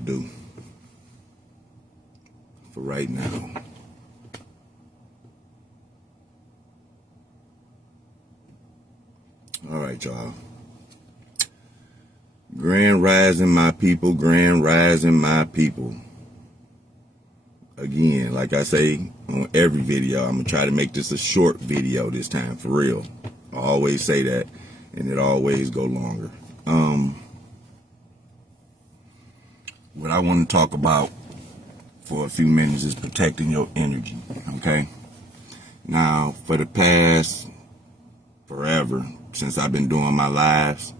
to do for right now. All right, y'all. Grand rising, my people. Grand rising, my people. Again, like I say on every video, I'm going to try to make this a short video this time, for real. I always say that, and it always go longer. What I want to talk about for a few minutes is protecting your energy, okay? Now, for the past forever, since I've been doing my lives,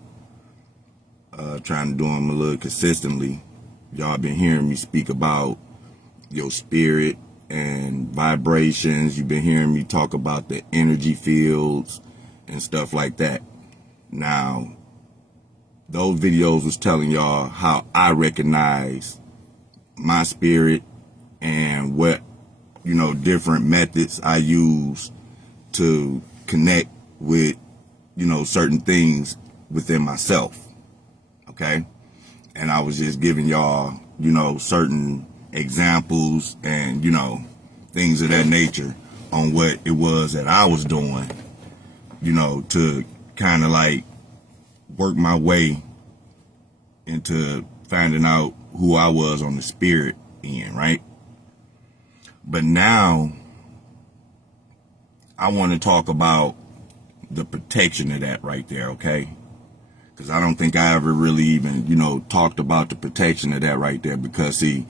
trying to do them a little consistently, y'all been hearing me speak about your spirit and vibrations. You've been hearing me talk about the energy fields and stuff like that. Now, those videos was telling y'all how I recognize my spirit and what, different methods I use to connect with, certain things within myself. Okay? And I was just giving y'all, certain examples and, things of that nature on what it was that I was doing, to kind of like work my way into finding out who I was on the spirit end, right? But now I want to talk about the protection of that right there, okay? Because I don't think I ever really even, talked about the protection of that right there. Because, see,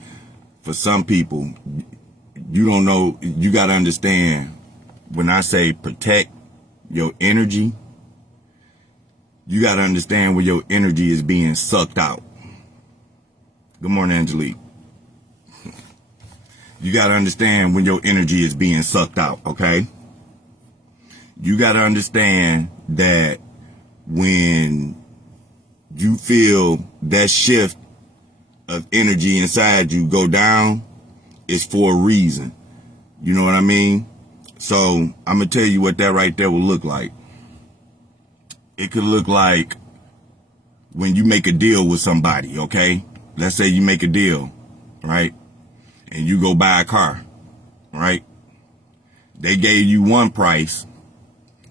for some people, you don't know, you got to understand, when I say protect your energy, you got to understand where your energy is being sucked out. Good morning, Angelique. You got to understand when your energy is being sucked out, okay? You got to understand that when you feel that shift of energy inside you go down, it's for a reason. You know what I mean? So I'm going to tell you what that right there will look like. It could look like when you make a deal with somebody, okay? Let's say you make a deal, right? And you go buy a car, right? They gave you one price,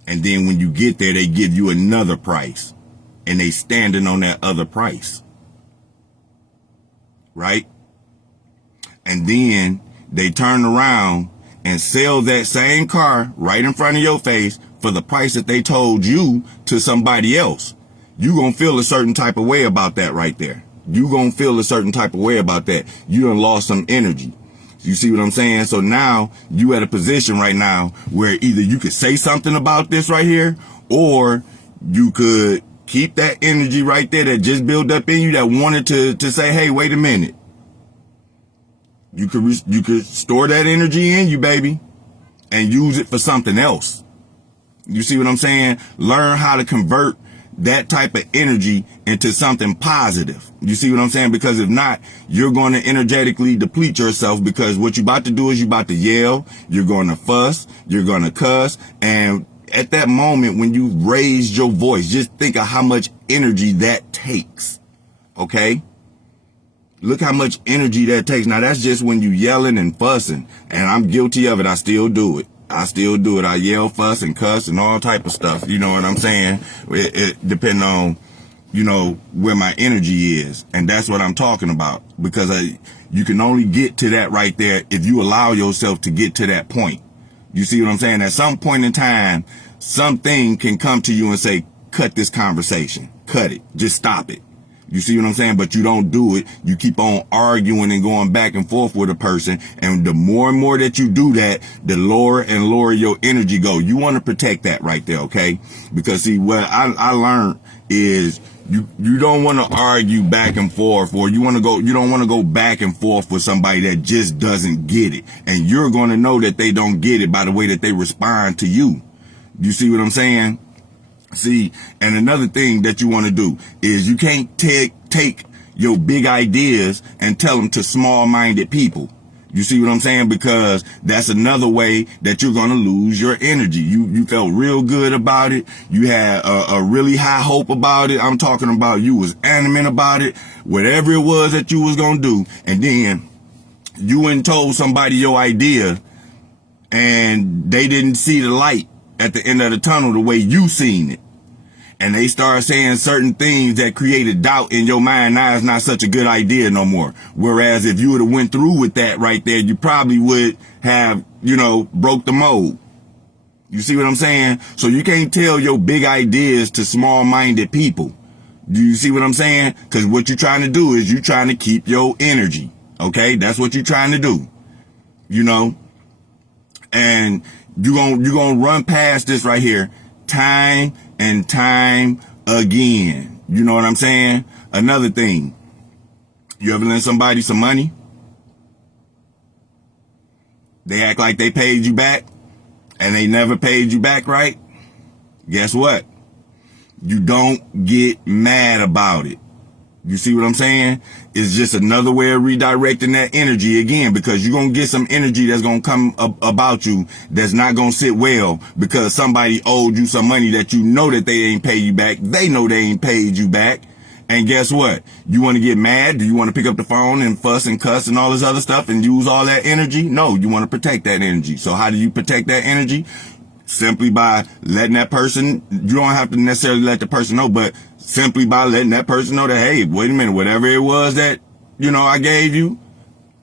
and then when you get there, they give you another price, and they standing on that other price, right? And then they turn around and sell that same car right in front of your face for the price that they told you to somebody else. You gonna feel a certain type of way about that right there. You gonna feel a certain type of way about that. You done lost some energy. You see what I'm saying? So now you at a position right now where either you could say something about this right here, or you could keep that energy right there that just built up in you that wanted to say, hey, wait a minute. You could store that energy in you, baby, and use it for something else. You see what I'm saying? Learn how to convert that type of energy into something positive. You see what I'm saying? Because if not, you're going to energetically deplete yourself, because what you're about to do is you're about to yell, you're going to fuss, you're going to cuss. And at that moment, when you raise your voice, just think of how much energy that takes. Okay? Look how much energy that takes. Now, that's just when you yelling and fussing. And I'm guilty of it. I still do it. I yell, fuss, and cuss, and all type of stuff. You know what I'm saying? It depends on, where my energy is. And that's what I'm talking about. Because you can only get to that right there if you allow yourself to get to that point. You see what I'm saying? At some point in time, something can come to you and say, cut this conversation. Cut it. Just stop it. You see what I'm saying? But you don't do it. You keep on arguing and going back and forth with a person. And the more and more that you do that, the lower and lower your energy go. You want to protect that right there, okay? Because see, what I learned is you don't want to argue back and forth, or you don't want to go back and forth with somebody that just doesn't get it. And you're going to know that they don't get it by the way that they respond to you. You see what I'm saying? See, and another thing that you want to do is you can't take your big ideas and tell them to small-minded people. You see what I'm saying? Because that's another way that you're going to lose your energy. You felt real good about it. You had a really high hope about it. I'm talking about you was animate about it, whatever it was that you was going to do. And then you went and told somebody your idea and they didn't see the light at the end of the tunnel the way you seen it. And they start saying certain things that created doubt in your mind. Now it's not such a good idea no more. Whereas if you would have went through with that right there, you probably would have, broke the mold. You see what I'm saying? So you can't tell your big ideas to small-minded people. Do you see what I'm saying? Because what you're trying to do is you're trying to keep your energy. Okay? That's what you're trying to do. And you're gonna run past this right here time and time again. You know what I'm saying? Another thing. You ever lend somebody some money? They act like they paid you back and they never paid you back, right? Guess what? You don't get mad about it. You see what I'm saying? It's just another way of redirecting that energy again, because you're going to get some energy that's going to come about you that's not going to sit well because somebody owed you some money that you know that they ain't pay you back. They know they ain't paid you back. And guess what? You want to get mad? Do you want to pick up the phone and fuss and cuss and all this other stuff and use all that energy? No, you want to protect that energy. So how do you protect that energy? Simply by letting that person, you don't have to necessarily let the person know, but simply by letting that person know that, hey, wait a minute, whatever it was that, I gave you,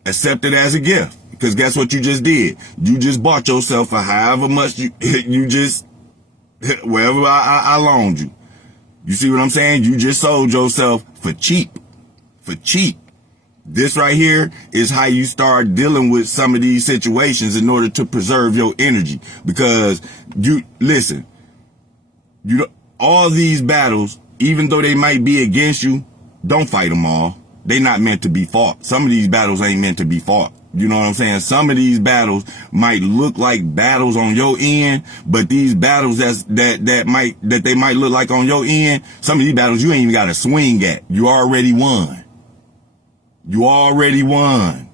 accept it as a gift. Because guess what you just did? You just bought yourself for however much you just, wherever I loaned you. You see what I'm saying? You just sold yourself for cheap. For cheap. This right here is how you start dealing with some of these situations in order to preserve your energy. Because all these battles, even though they might be against you, don't fight them all. They're not meant to be fought. Some of these battles ain't meant to be fought. You know what I'm saying? Some of these battles might look like battles on your end, but these battles that they might look like on your end, some of these battles you ain't even got to swing at. You already won. You already won.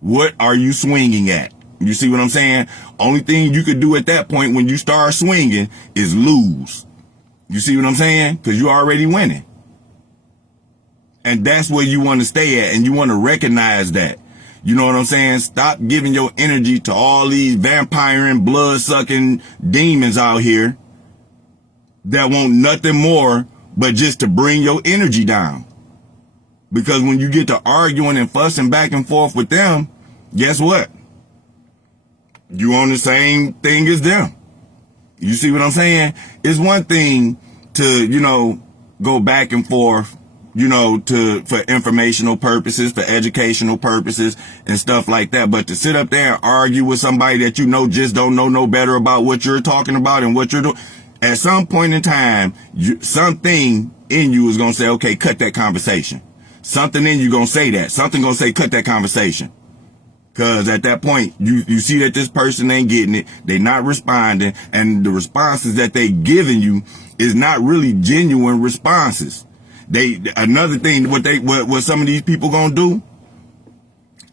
What are you swinging at? You see what I'm saying? Only thing you could do at that point when you start swinging is lose. You see what I'm saying? Because you're already winning. And that's where you want to stay at, and you want to recognize that. You know what I'm saying? Stop giving your energy to all these vampiring, blood-sucking demons out here that want nothing more but just to bring your energy down. Because when you get to arguing and fussing back and forth with them, guess what? You on the same thing as them. You see what I'm saying? It's one thing to, go back and forth, for informational purposes, for educational purposes and stuff like that. But to sit up there and argue with somebody that just don't know no better about what you're talking about and what you're doing, at some point in time, something in you is going to say, okay, cut that conversation. Something in you going to say that. Something going to say, cut that conversation. Because at that point, you see that this person ain't getting it. They not responding. And the responses that they giving you is not really genuine responses. Another thing, what some of these people gonna do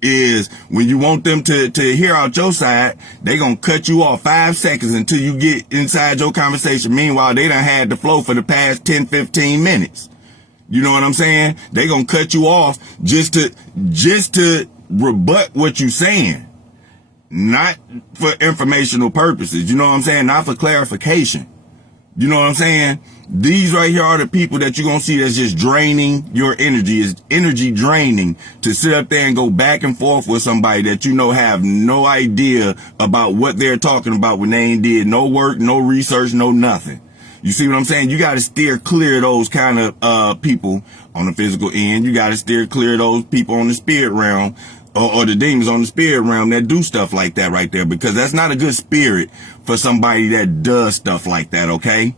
is when you want them to hear out your side, they gonna cut you off 5 seconds until you get inside your conversation. Meanwhile, they done had the flow for the past 10, 15 minutes. You know what I'm saying? They gonna cut you off just to rebut what you saying. Not for informational purposes. You know what I'm saying? Not for clarification. You know what I'm saying? These right here are the people that you're going to see that's just draining your energy. It's energy draining to sit up there and go back and forth with somebody that have no idea about what they're talking about when they ain't did no work, no research, no nothing. You see what I'm saying? You got to steer clear of those kind of people on the physical end. You got to steer clear of those people on the spirit realm or the demons on the spirit realm that do stuff like that right there, because that's not a good spirit for somebody that does stuff like that, okay?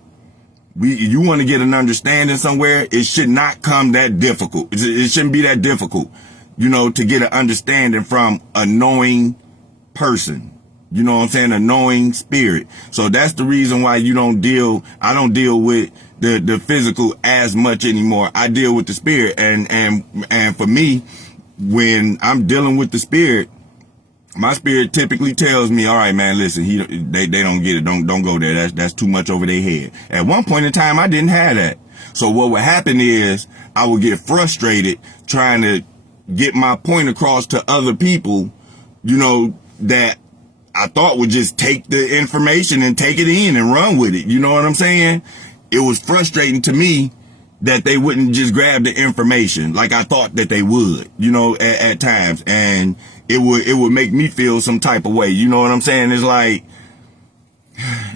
You want to get an understanding somewhere, it should not come that difficult. It shouldn't be that difficult, to get an understanding from a knowing person. You know what I'm saying? A knowing spirit. So that's the reason why I don't deal with the physical as much anymore. I deal with the spirit. And for me, when I'm dealing with the spirit, My spirit typically tells me, all right, man, listen, they don't get it. Don't go there. That's too much over their head. At one point in time, I didn't have that. So what would happen is I would get frustrated trying to get my point across to other people, that I thought would just take the information and take it in and run with it. You know what I'm saying? It was frustrating to me that they wouldn't just grab the information like I thought that they would, at times. And it would make me feel some type of way. You know what I'm saying? It's like,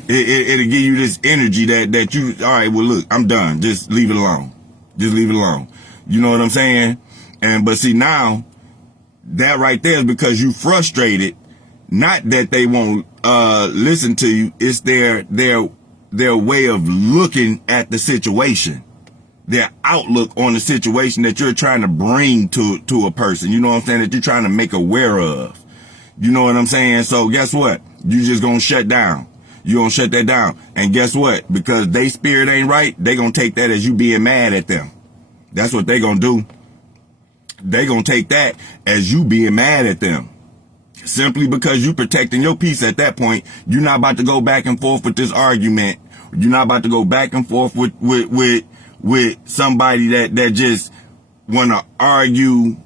it'll give you this energy that you, all right, well, look, I'm done. Just leave it alone. Just leave it alone. You know what I'm saying? But see, now that right there is because you frustrated, not that they won't, listen to you. It's their way of looking at the situation, their outlook on the situation that you're trying to bring to a person. You know what I'm saying? That you're trying to make aware of. You know what I'm saying? So guess what? You just gonna shut down. You're gonna shut that down. And guess what? Because they spirit ain't right, they gonna take that as you being mad at them. That's what they gonna do. They gonna take that as you being mad at them. Simply because you protecting your peace at that point. You're not about to go back and forth with this argument. You're not about to go back and forth with somebody that just want to argue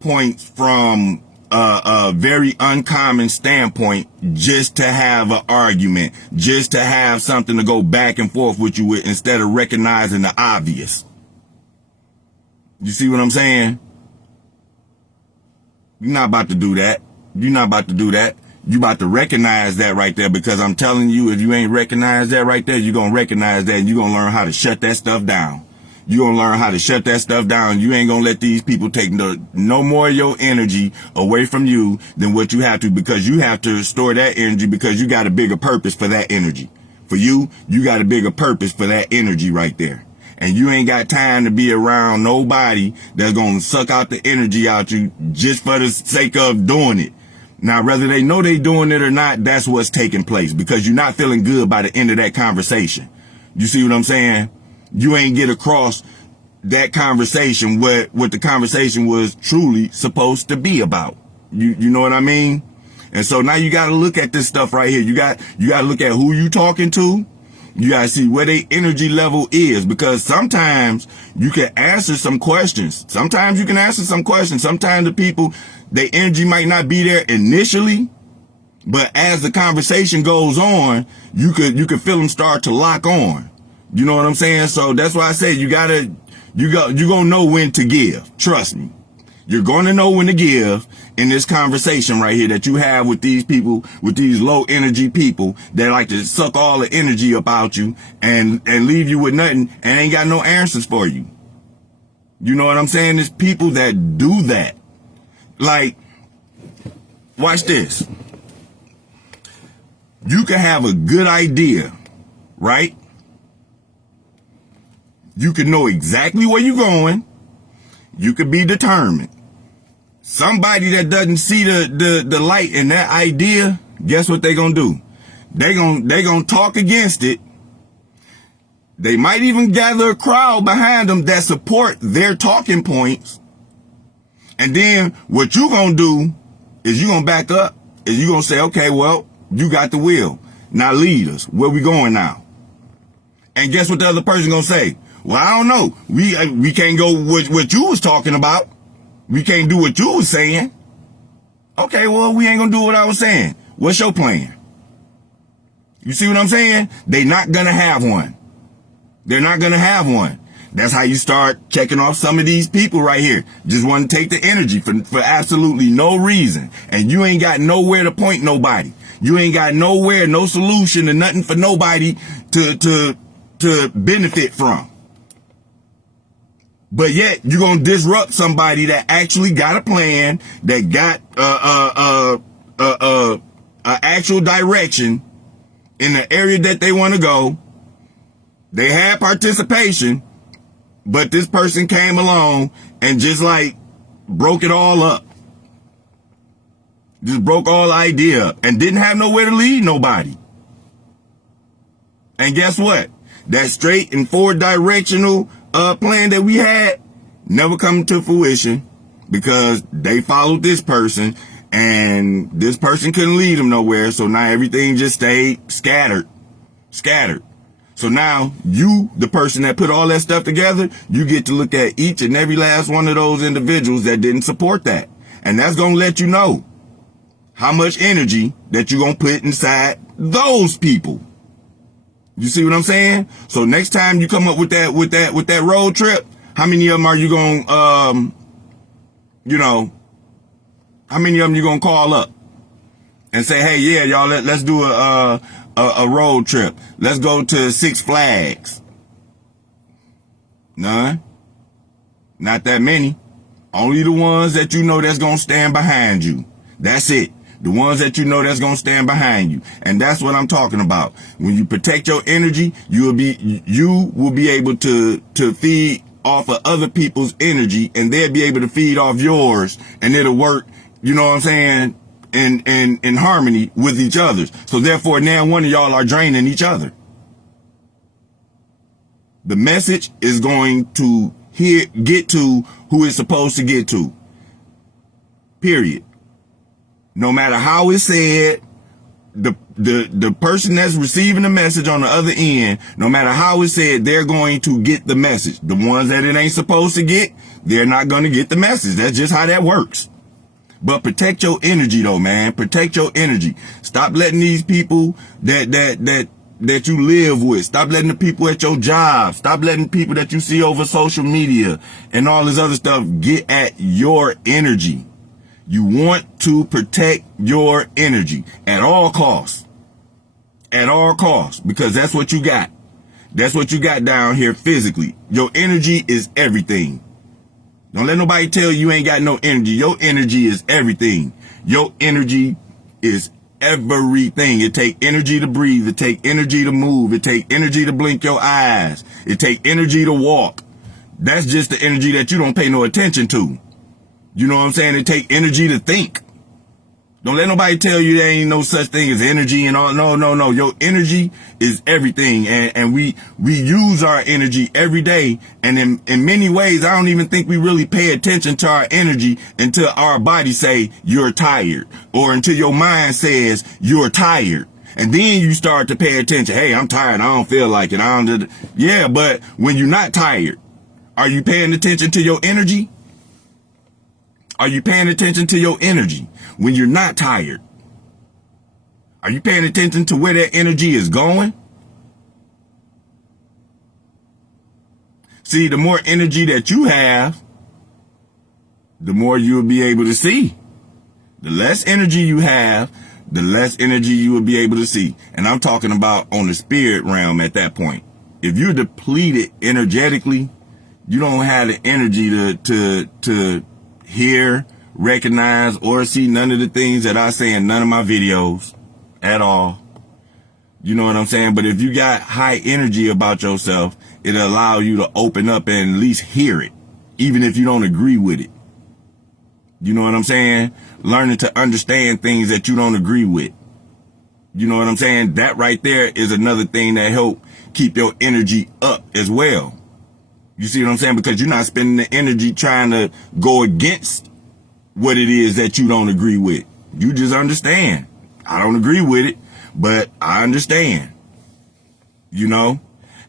points from a very uncommon standpoint just to have an argument, just to have something to go back and forth with you with instead of recognizing the obvious. You see what I'm saying? You're not about to do that. You're not about to do that. You about to recognize that right there, because I'm telling you, if you ain't recognize that right there, you're going to recognize that and you're going to learn how to shut that stuff down. You're going to learn how to shut that stuff down. You ain't going to let these people take no more of your energy away from you than what you have to, because you have to store that energy because you got a bigger purpose for that energy. For you got a bigger purpose for that energy right there. And you ain't got time to be around nobody that's going to suck out the energy out you just for the sake of doing it. Now, whether they know they doing it or not, that's what's taking place, because you're not feeling good by the end of that conversation. You see what I'm saying? You ain't get across that conversation what the conversation was truly supposed to be about. You know what I mean? And so now you got to look at this stuff right here. You got to look at who you talking to. You got to see where their energy level is, because sometimes you can answer some questions. Sometimes you can answer some questions. Sometimes the people, their energy might not be there initially, but as the conversation goes on, you could feel them start to lock on. You know what I'm saying? So that's why I say you're going to know when to give. Trust me. You're going to know when to give in this conversation right here that you have with these people, with these low energy people that like to suck all the energy about you and leave you with nothing and ain't got no answers for you. You know what I'm saying? There's people that do that. Like, watch this. You can have a good idea, right? You can know exactly where you're going. You could be determined. Somebody that doesn't see the light in that idea, guess what they gonna do? They gonna talk against it. They might even gather a crowd behind them that support their talking points. And then what you gonna do is you gonna back up. Is you gonna say, okay, well, you got the wheel. Now lead us. Where we going now? And guess what the other person gonna say? Well, I don't know. We can't go with what you was talking about. We can't do what you was saying. Okay, well, we ain't gonna do what I was saying. What's your plan? You see what I'm saying? They not gonna have one. They're not gonna have one. That's how you start checking off some of these people right here. Just want to take the energy for absolutely no reason. And you ain't got nowhere to point nobody. You ain't got nowhere, no solution, and nothing for nobody to benefit from. But yet you're going to disrupt somebody that actually got a plan, that got actual direction in the area that they want to go. They had participation, but this person came along and just like broke it all up. Just broke all idea up and didn't have nowhere to lead nobody. And guess what? That straight and forward directional plan that we had never come to fruition because they followed this person And this person couldn't lead them nowhere. So now everything just stayed scattered. So now you, the person that put all that stuff together, you get to look at each and every last one of those individuals that didn't support that. And that's going to let you know how much energy that you're going to put inside those people. You see what I'm saying? So next time you come up with that road trip, how many of them are you going how many of them you going to call up and say, hey, yeah, y'all, let's do a road trip. Let's go to Six Flags. None. Not that many. Only the ones that you know that's going to stand behind you. That's it. The ones that you know that's going to stand behind you. And that's what I'm talking about. When you protect your energy, you will be able to feed off of other people's energy, and they'll be able to feed off yours, and it'll work, you know what I'm saying, in harmony with each other. So therefore now one of y'all are draining each other. The message is going to get to who it's supposed to get to. Period. No matter how it's said, the person that's receiving the message on the other end, no matter how it's said, they're going to get the message. The ones that it ain't supposed to get, they're not going to get the message. That's just how that works. But protect your energy though, man. Protect your energy. Stop letting these people that you live with, stop letting the people at your job, stop letting people that you see over social media and all this other stuff get at your energy. You want to protect your energy at all costs. At all costs. Because that's what you got. That's what you got down here physically. Your energy is everything. Don't let nobody tell you ain't got no energy. Your energy is everything. Your energy is everything. It take energy to breathe. It take energy to move. It take energy to blink your eyes. It take energy to walk. That's just the energy that you don't pay no attention to. You know what I'm saying? It take energy to think. Don't let nobody tell you there ain't no such thing as energy and all. No. Your energy is everything. And we use our energy every day. And in many ways, I don't even think we really pay attention to our energy until our body say you're tired, or until your mind says you're tired. And then you start to pay attention. Hey, I'm tired. I don't feel like it. Yeah, but when you're not tired, are you paying attention to your energy? Are you paying attention to your energy when you're not tired? Are you paying attention to where that energy is going? See, the more energy that you have, the more you'll be able to see. The less energy you have, the less energy you will be able to see. And I'm talking about on the spirit realm at that point. If you're depleted energetically, you don't have the energy to hear, recognize, or see none of the things that I say in none of my videos at all. You know what I'm saying? But if you got high energy about yourself, it'll allow you to open up and at least hear it, even if you don't agree with it. You know what I'm saying? Learning to understand things that you don't agree with. You know what I'm saying? That right there is another thing that help keep your energy up as well. You see what I'm saying? Because you're not spending the energy trying to go against what it is that you don't agree with. You just understand. I don't agree with it, but I understand. You know?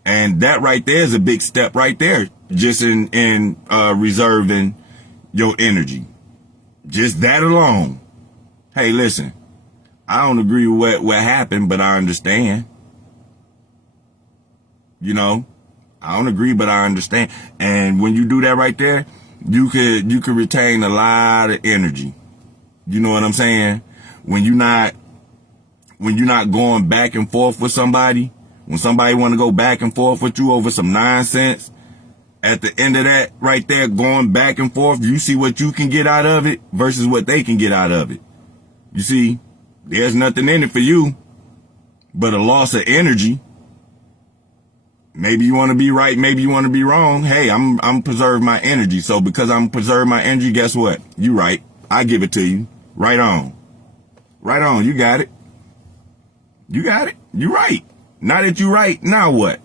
And that right there is a big step right there. Just in reserving your energy. Just that alone. Hey, listen. I don't agree with what happened, but I understand. You know? I don't agree, but I understand. And when you do that right there, you could retain a lot of energy. You know what I'm saying? When you're not going back and forth with somebody, when somebody want to go back and forth with you over some nonsense, at the end of that right there, going back and forth, you see what you can get out of it versus what they can get out of it. You see, there's nothing in it for you but a loss of energy. Maybe you want to be right, maybe you want to be wrong. Hey, I'm preserving my energy. So because I'm preserving my energy, guess what? You right. I give it to you. Right on. Right on. You got it. You got it. You right. Now that you right, now what?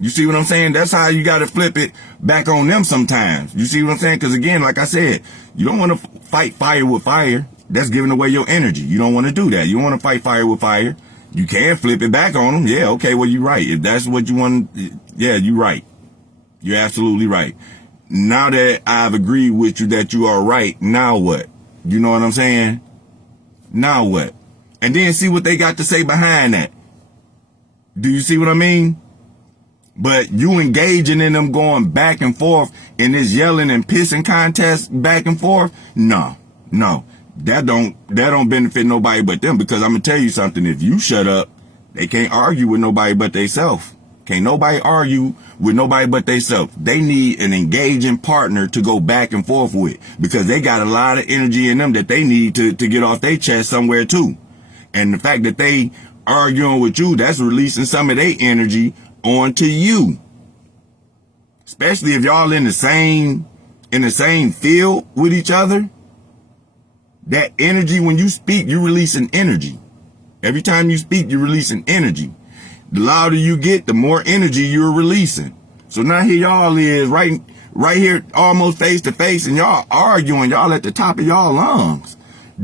You see what I'm saying? That's how you got to flip it back on them sometimes. You see what I'm saying? Because again, like I said, you don't want to fight fire with fire. That's giving away your energy. You don't want to do that. You don't want to fight fire with fire. You can flip it back on them. Yeah, okay, well, you're right. If that's what you want, yeah, you're right. You're absolutely right. Now that I've agreed with you that you are right, now what? You know what I'm saying? Now what? And then see what they got to say behind that. Do you see what I mean? But you engaging in them going back and forth in this yelling and pissing contest back and forth? No. That don't benefit nobody but them, because I'm gonna tell you something. If you shut up, they can't argue with nobody but theyself. Can't nobody argue with nobody but theyself. They need an engaging partner to go back and forth with, because they got a lot of energy in them that they need to get off their chest somewhere too. And the fact that they arguing with you, that's releasing some of their energy onto you. Especially if y'all in the same field with each other. That energy, when you speak, you're releasing energy. Every time you speak, you're releasing energy. The louder you get, the more energy you're releasing. So now here y'all is right here, almost face to face, and y'all arguing, y'all at the top of y'all lungs.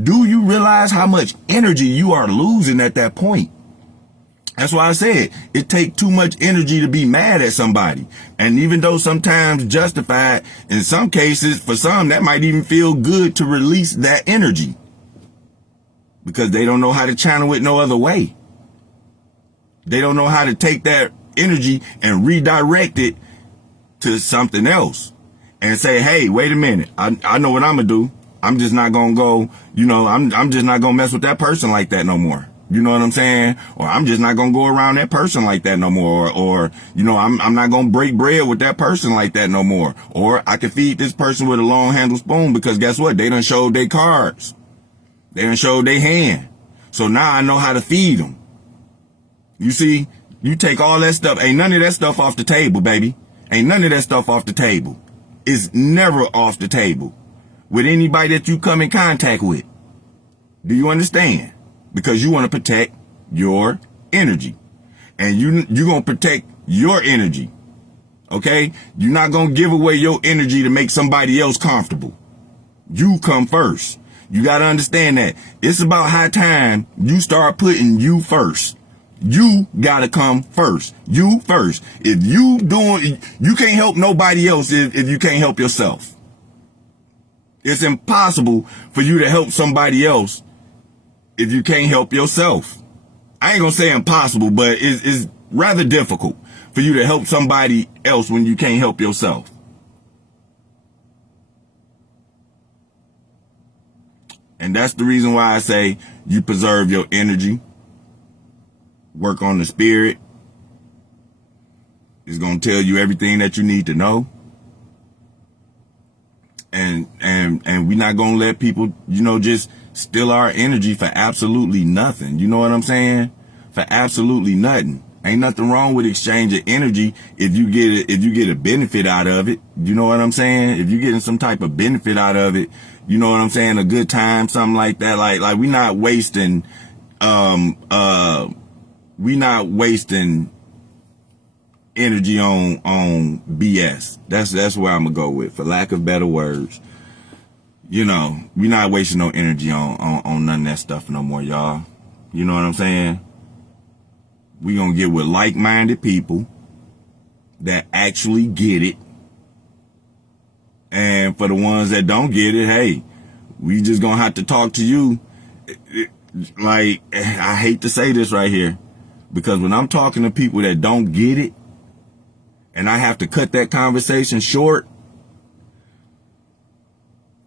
Do you realize how much energy you are losing at that point? That's why I said it takes too much energy to be mad at somebody. And even though sometimes justified, in some cases, for some, that might even feel good to release that energy, because they don't know how to channel it no other way. They don't know how to take that energy and redirect it to something else and say, hey, wait a minute. I know what I'm going to do. I'm just not going to go, I'm just not going to mess with that person like that no more. You know what I'm saying? Or I'm just not going to go around that person like that no more. Or I'm not going to break bread with that person like that no more. Or I can feed this person with a long handle spoon, because guess what? They done showed their cards. They done showed their hand. So now I know how to feed them. You see, you take all that stuff. Ain't none of that stuff off the table, baby. Ain't none of that stuff off the table. It's never off the table with anybody that you come in contact with. Do you understand? Because you want to protect your energy, and you're going to protect your energy. Okay. You're not going to give away your energy to make somebody else comfortable. You come first. You got to understand that it's about high time you start putting you first. You got to come first. You first. If you can't help nobody else if you can't help yourself. It's impossible for you to help somebody else if you can't help yourself. I ain't gonna say impossible, but it's rather difficult for you to help somebody else when you can't help yourself. And that's the reason why I say you preserve your energy. Work on the spirit. It's going to tell you everything that you need to know. And we're not going to let people, just steal our energy for absolutely nothing. You know what I'm saying? For absolutely nothing. Ain't nothing wrong with exchanging energy if you get a benefit out of it. You know what I'm saying? If you're getting some type of benefit out of it, you know what I'm saying? A good time, something like that. Like we're not wasting, energy on BS. That's where I'm gonna go with, for lack of better words. We're not wasting no energy on none of that stuff no more, y'all. You know what I'm saying? We gonna get with like-minded people that actually get it. And for the ones that don't get it, hey, we just gonna have to talk to you. Like, I hate to say this right here, because when I'm talking to people that don't get it, and I have to cut that conversation short,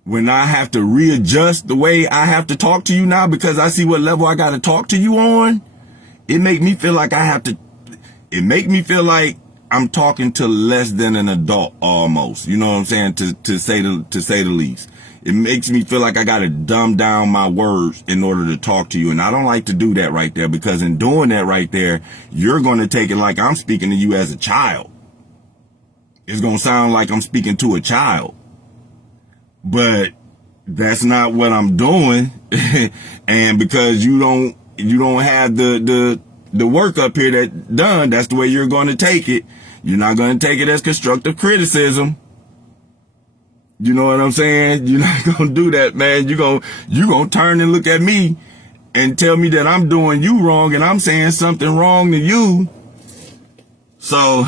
when I have to readjust the way I have to talk to you now because I see what level I got to talk to you on, it make me feel like I'm talking to less than an adult almost. You know what I'm saying? To say the least. It makes me feel like I got to dumb down my words in order to talk to you. And I don't like to do that right there, because in doing that right there, you're going to take it like I'm speaking to you as a child. It's going to sound like I'm speaking to a child. But that's not what I'm doing. And because you don't have the work up here that done, that's the way you're going to take it. You're not going to take it as constructive criticism. You know what I'm saying? You're not gonna do that, man. You gonna turn and look at me and tell me that I'm doing you wrong and I'm saying something wrong to you. So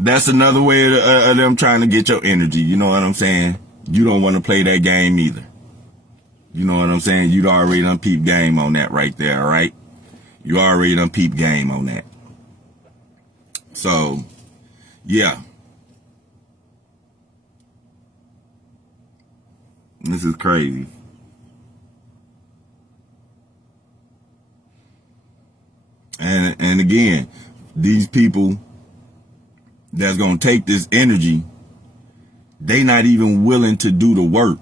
that's another way of them trying to get your energy. You know what I'm saying? You don't want to play that game either. You know what I'm saying? You'd already done peep game on that right there, all right? You already done peep game on that. So, yeah. This is crazy. And again, these people that's going to take this energy, they not even willing to do the work.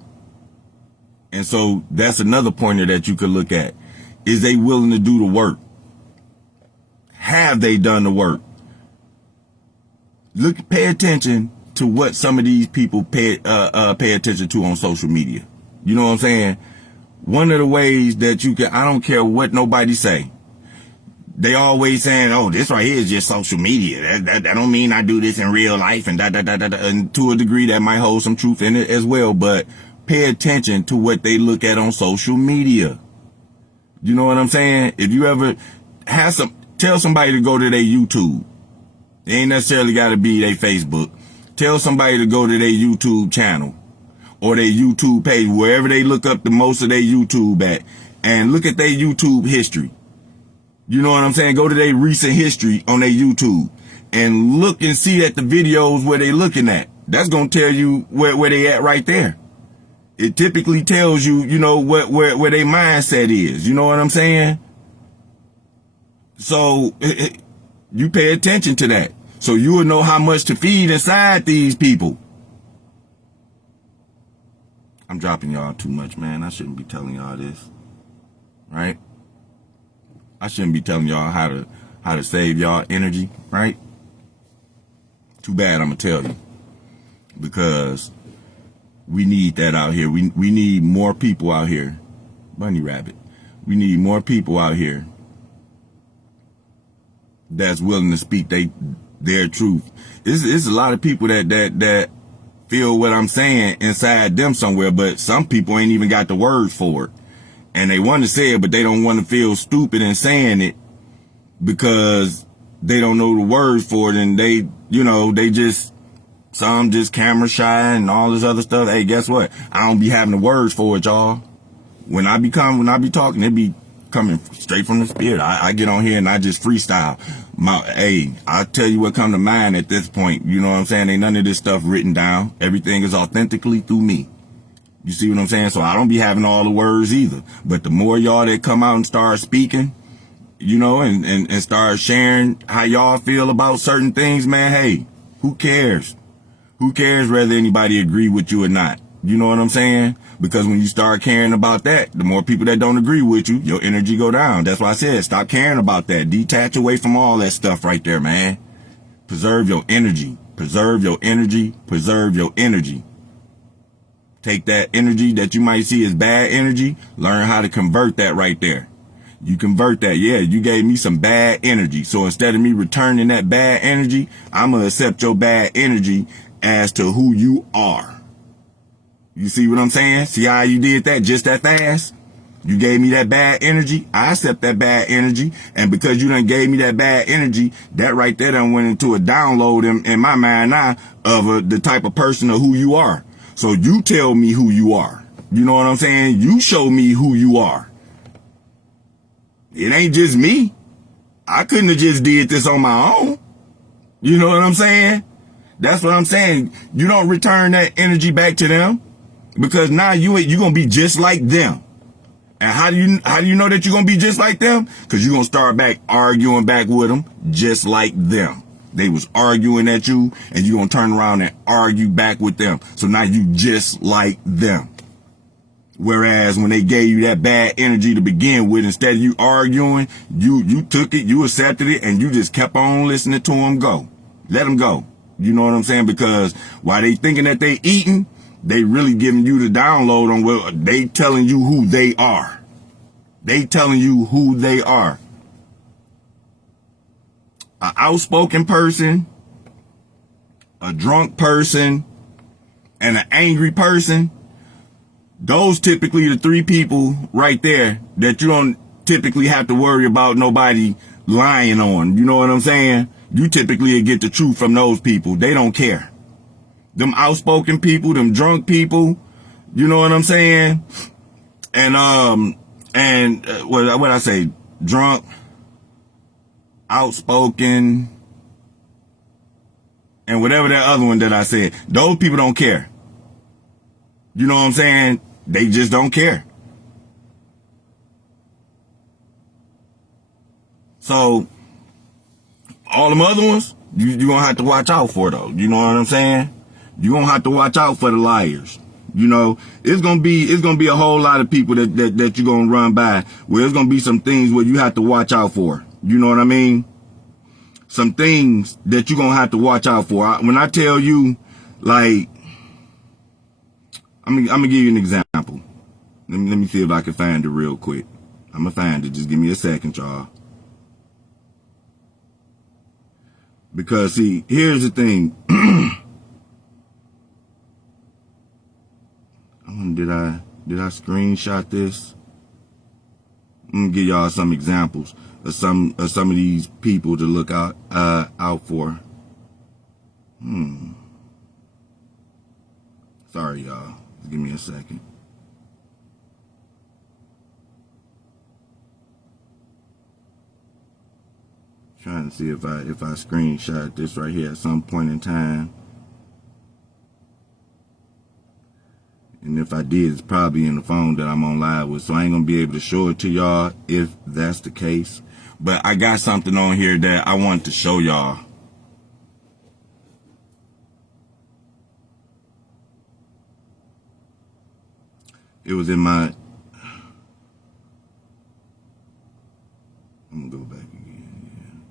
And so that's another pointer that you could look at. Is they willing to do the work? Have they done the work? Pay attention to what some of these people pay attention to on social media. You know what I'm saying? One of the ways that you can, I don't care what nobody say. They always saying, oh, this right here is just social media. That don't mean I do this in real life and and to a degree that might hold some truth in it as well. But pay attention to what they look at on social media. You know what I'm saying? If you ever tell somebody to go to their YouTube. It ain't necessarily got to be their Facebook. Tell somebody to go to their YouTube channel or their YouTube page, wherever they look up the most of their YouTube at, and look at their YouTube history. You know what I'm saying? Go to their recent history on their YouTube and look and see at the videos where they looking at. That's going to tell you where they at right there. It typically tells you, you know, where their mindset is. You know what I'm saying? So you pay attention to that. So you will know how much to feed inside these people. I'm dropping y'all too much, man. I shouldn't be telling y'all this. Right? I shouldn't be telling y'all how to save y'all energy, right? Too bad I'm gonna tell you. Because we need that out here. We need more people out here. Bunny rabbit. We need more people out here that's willing to speak their truth. It's a lot of people that feel what I'm saying inside them somewhere, but some people ain't even got the words for it. And they want to say it, but they don't want to feel stupid in saying it because they don't know the words for it. And some just camera shy and all this other stuff. Hey, guess what? I don't be having the words for it, y'all. When I be talking, it be coming straight from the spirit. I get on here and I just freestyle. I tell you what come to mind at this point. You know what I'm saying? Ain't none of this stuff written down. Everything is authentically through me. You see what I'm saying? So I don't be having all the words either. But the more y'all that come out and start speaking, you know, and start sharing how y'all feel about certain things, man, hey, who cares? Who cares whether anybody agree with you or not? You know what I'm saying? Because when you start caring about that, the more people that don't agree with you, your energy go down. That's why I said, stop caring about that. Detach away from all that stuff right there, man. Preserve your energy. Preserve your energy. Preserve your energy. Take that energy that you might see as bad energy, learn how to convert that right there. You convert that. Yeah, you gave me some bad energy. So instead of me returning that bad energy, I'm going to accept your bad energy as to who you are. You see what I'm saying? See how you did that just that fast? You gave me that bad energy. I accept that bad energy. And because you done gave me that bad energy, that right there done went into a download in my mind now of the type of person of who you are. So you tell me who you are. You know what I'm saying? You show me who you are. It ain't just me. I couldn't have just did this on my own. You know what I'm saying? That's what I'm saying. You don't return that energy back to them because now you're going to be just like them. And how do you know that you're going to be just like them? Because you're going to start back arguing back with them just like them. They was arguing at you and you're going to turn around and argue back with them. So now you just like them. Whereas when they gave you that bad energy to begin with, instead of you arguing, you took it, you accepted it, and you just kept on listening to them go. Let them go. You know what I'm saying? Because while they thinking that they eating, they really giving you the download on what they telling you who they are. They telling you who they are. An outspoken person, a drunk person, and an angry person, those typically the three people right there that you don't typically have to worry about nobody lying on. You know what I'm saying? You typically get the truth from those people. They don't care. Them outspoken people, them drunk people, you know what I'm saying? And what I say? Drunk, outspoken, and whatever that other one that I said. Those people don't care. You know what I'm saying? They just don't care. So, all them other ones, you're gonna have to watch out for though. You know what I'm saying? You're gonna have to watch out for the liars. You know, it's gonna be a whole lot of people that you're gonna run by where there's gonna be some things where you have to watch out for. You know what I mean? Some things that you're gonna have to watch out for. When I tell you, like, I'm gonna give you an example. Let me see if I can find it real quick. I'm gonna find it. Just give me a second, y'all. Because see, here's the thing. Did I screenshot this? I'm gonna give y'all some examples of some of these people to look out for. Sorry, y'all. Just give me a second. Trying to see if I screenshot this right here at some point in time. And if I did, it's probably in the phone that I'm on live with. So I ain't going to be able to show it to y'all if that's the case. But I got something on here that I want to show y'all. It was in my... I'm going to go back again.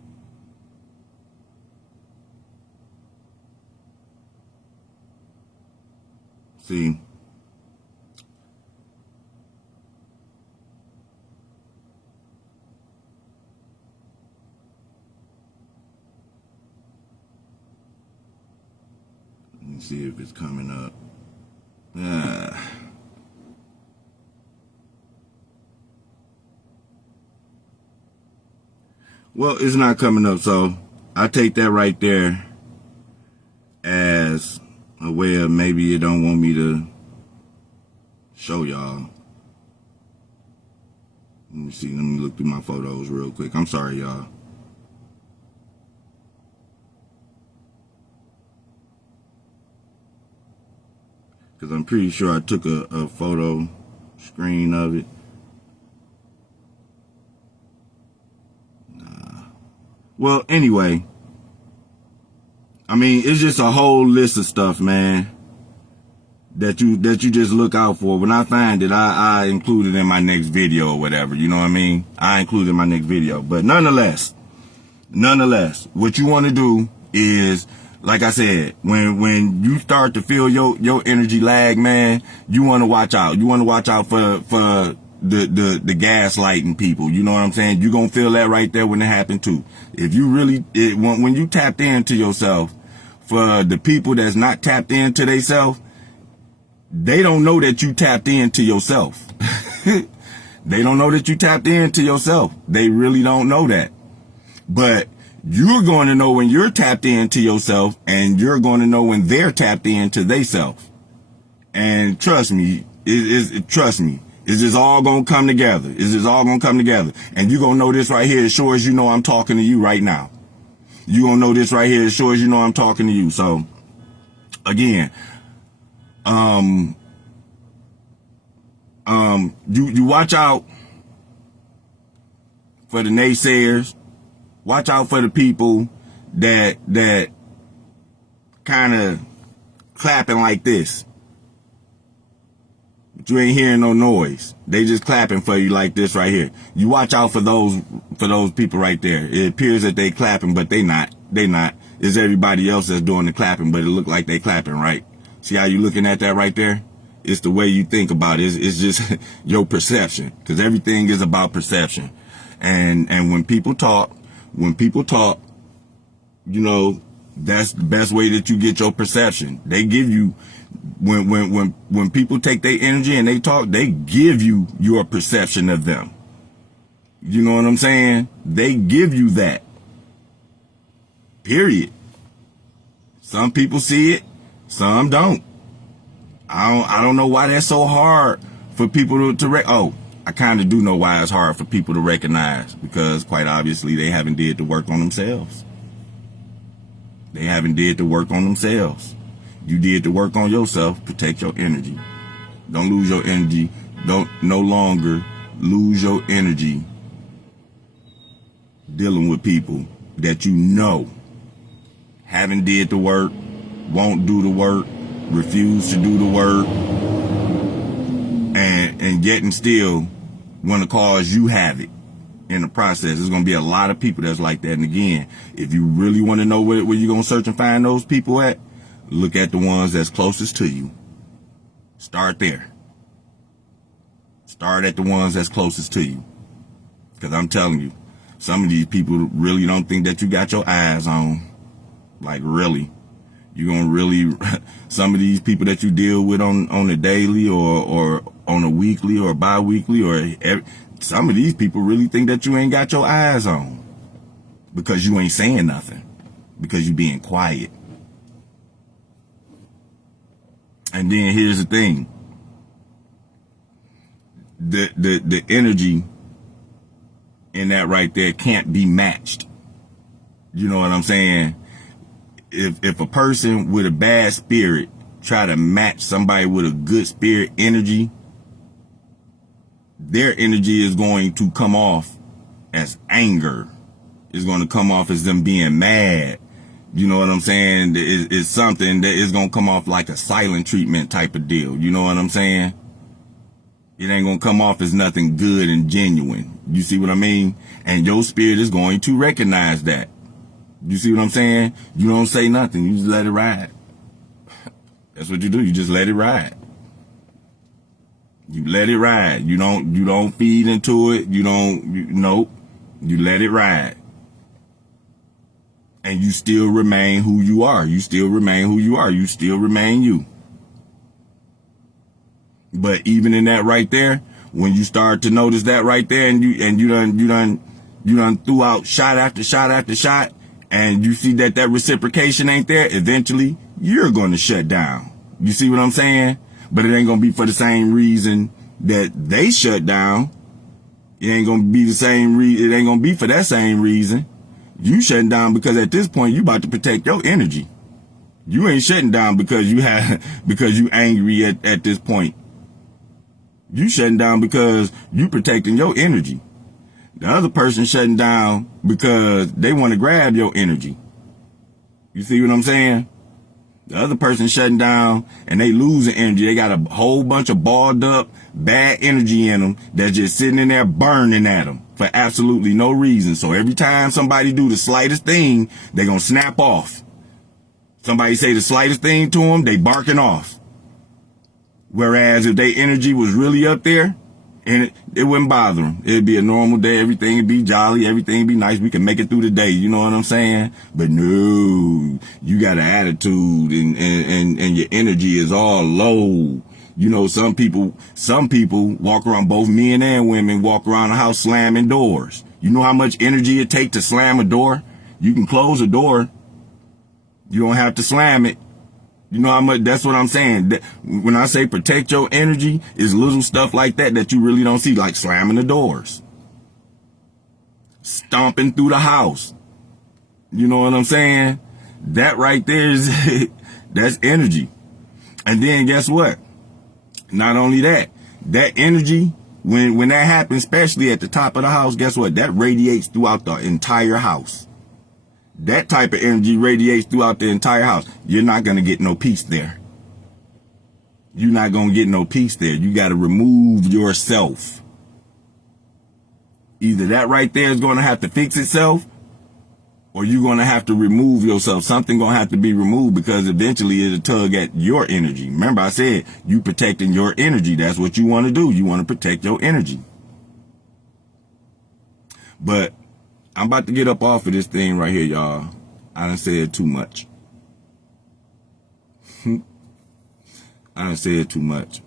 Yeah. See... see if it's coming up. Well, it's not coming up, so I take that right there as a way of maybe you don't want me to show y'all. Let me see. Let me look through my photos real quick. I'm sorry, y'all. Because I'm pretty sure I took a photo screen of it. Nah. Well, anyway. I mean, it's just a whole list of stuff, man, that you just look out for. When I find it, I include it in my next video or whatever. You know what I mean? I include it in my next video. But nonetheless, what you want to do is... Like I said, when you start to feel your energy lag, man, you want to watch out. You want to watch out for the gaslighting people. You know what I'm saying? You're going to feel that right there when it happened too. If you really, when you tapped into yourself, for the people that's not tapped into themselves, they don't know that you tapped into yourself. They don't know that you tapped into yourself. They really don't know that. But you're going to know when you're tapped into yourself, and you're going to know when they're tapped into themselves. And trust me, trust me, it's just all going to come together. It's just all going to come together. And you're going to know this right here as sure as you know I'm talking to you right now. You're going to know this right here as sure as you know I'm talking to you. So, again, you watch out for the naysayers. Watch out for the people that kind of clapping like this. But you ain't hearing no noise. They just clapping for you like this right here. You watch out for those people right there. It appears that they clapping, but they not. They not. It's everybody else that's doing the clapping, but it look like they clapping, right? See how you looking at that right there? It's the way you think about it. It's just your perception, because everything is about perception. And when people talk, you know, That's the best way that you get your perception. They give you, when people take their energy and they talk, they give you your perception of them. You know what I'm saying? They give you that. Period. Some people see it, some don't. I don't know why that's so hard for people to I kind of do know why it's hard for people to recognize, because quite obviously they haven't did the work on themselves. They haven't did the work on themselves. You did the work on yourself. Protect your energy. Don't lose your energy. Don't no longer lose your energy dealing with people that you know haven't did the work, won't do the work, refuse to do the work, and yet and still want to cause you havoc in the process. There's going to be a lot of people that's like that. And again, if you really want to know where you're going to search and find those people at, look at the ones that's closest to you. Start there. Start at the ones that's closest to you. Because I'm telling you, some of these people really don't think that you got your eyes on. Like, really. You're going to really, some of these people that you deal with on a daily or on a weekly or bi-weekly some of these people really think that you ain't got your eyes on because you ain't saying nothing, because you being quiet. And then here's the thing. The energy in that right there can't be matched. You know what I'm saying? If a person with a bad spirit try to match somebody with a good spirit energy, their energy is going to come off as anger. It's going to come off as them being mad. You know what I'm saying? It's something that is going to come off like a silent treatment type of deal. You know what I'm saying? It ain't going to come off as nothing good and genuine. You see what I mean? And your spirit is going to recognize that. You see what I'm saying? You don't say nothing. You just let it ride. That's what you do. You just let it ride. You let it ride. You don't feed into it. Nope. You let it ride. And you still remain who you are. You still remain who you are. You still remain you. But even in that right there, when you start to notice that right there, and you done threw out shot after shot after shot, and you see that reciprocation ain't there, eventually you're going to shut down. You see what I'm saying? But it ain't going to be for the same reason that they shut down. It ain't going to be the same reason. It ain't going to be for that same reason. You shutting down because at this point you about to protect your energy. You ain't shutting down because you angry at this point. You shutting down because you protecting your energy. The other person shutting down because they want to grab your energy. You see what I'm saying? The other person shutting down and they losing energy. They got a whole bunch of balled up, bad energy in them that's just sitting in there burning at them for absolutely no reason. So every time somebody do the slightest thing, they gonna snap off. Somebody say the slightest thing to them, they barking off. Whereas if their energy was really up there, and it wouldn't bother them. It'd be a normal day. Everything would be jolly. Everything would be nice. We can make it through the day. You know what I'm saying? But no, you got an attitude and your energy is all low. You know, some people walk around, both men and women walk around the house slamming doors. You know how much energy it takes to slam a door? You can close a door. You don't have to slam it. You know how much, that's what I'm saying. When I say protect your energy, it's little stuff like that you really don't see, like slamming the doors, stomping through the house. You know what I'm saying? That right there is, that's energy. And then guess what? Not only that energy, when that happens, especially at the top of the house, guess what? That radiates throughout the entire house. That type of energy radiates throughout the entire house. You're not going to get no peace there. You're not going to get no peace there. You got to remove yourself. Either that right there is going to have to fix itself, or you're going to have to remove yourself. Something going to have to be removed, because eventually it'll tug at your energy. Remember I said you protecting your energy. That's what you want to do. You want to protect your energy. But I'm about to get up off of this thing right here, y'all. I done said too much. I done said too much.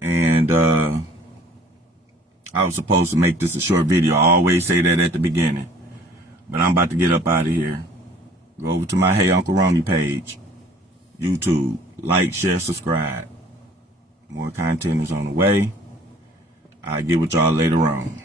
And I was supposed to make this a short video. I always say that at the beginning. But I'm about to get up out of here. Go over to my Hey Uncle Ronnie page. YouTube. Like, share, subscribe. More content is on the way. I'll get with y'all later on.